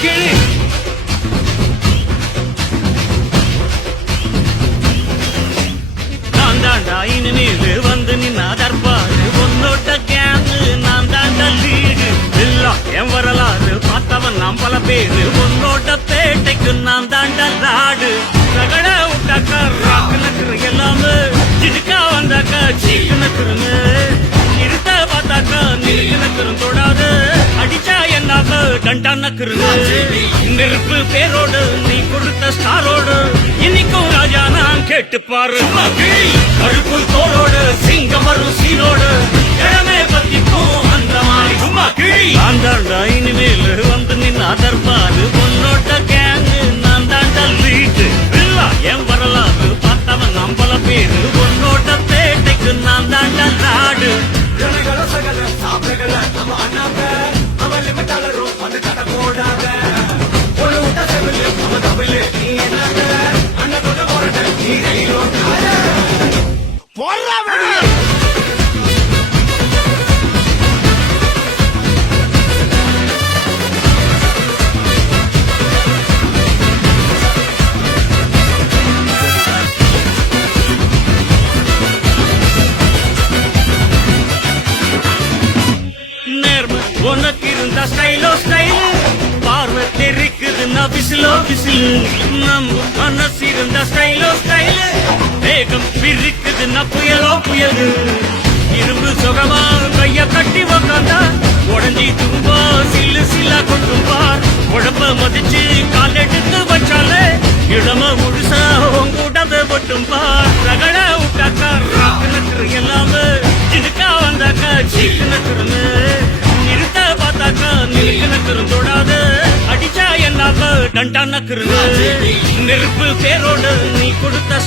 கிளி நான் தாண்டா இனிமேல் வந்து நின்னா தற்பாரு உன்னோட்ட கேங்கு நான் தாண்டா லீடு இல்ல என் வரலாறு பார்த்தவன் நாம் பல பேரு உன்னோட்ட பேட்டைக்கு நான் தாண்டா நாடு ரகட விட்டாக்கா ராக்கு நக்குற எல்லாமே சிடுக்கா வந்தாக்கா சீக்கு நக்குறங்க இருத்த பார்த்தாக்கா நீக்கு நக்குறம் தொடாது அடிச்சா என்னாக டண்டா நக்குறங்க நெருப்பு பேரோடு நீ கொடுத்த ஸ்டாரோடு இன்னைக்கும் ராஜா நான் கேட்டு பாரு கருப்புள் தோளோடு சிங்கம் வரும் சீனோடு இடமே பத்திக்கும் அந்த மாதிரி சும்மா கிழி நான் தாண்டா இனிமேல் வந்து நின்னா தற்பாரு பொன்னோட்ட கேங்கு நான் தாண்டா லீட்டு இல்ல என் வரலாறு பார்த்தவன் நாம் பல பேரு பொன்னோட்ட பேட்டைக்கு நான் தாண்டா நாடு உனக்கு இருந்த ஸ்டைலோ ஸ்டைல் பார்வை தெரிக்குதுன்னா விசிலோ விசில் நம்ம மனசு இருந்த ஸ்டைலோ ஸ்டைல் வேகம் பிரிக்குதுன்னா புயலோ புயல் இரும்பு சுகமா கைய கட்டி உக்காந்தா உடஞ்சி தும்பா சில்லு சில்லா கொட்டும் பார் உடம்ப மதிச்சு கால் எடுத்து வச்சாலே இடம முழுசா உங்கூட்டத மட்டும் பார் ரகட விட்டாக்கா ராக்கு நக்குற எல்லாமே சிடுக்கா வந்தாக்கா சீக்கு நக்குறங்க இருத்த பார்த்தாக்கா நீக்கு நக்குறம் தொடாது அடிச்சா என்னாக டண்டா நக்குறங்க நெருப்பு பேரோடு நீ கொடுத்த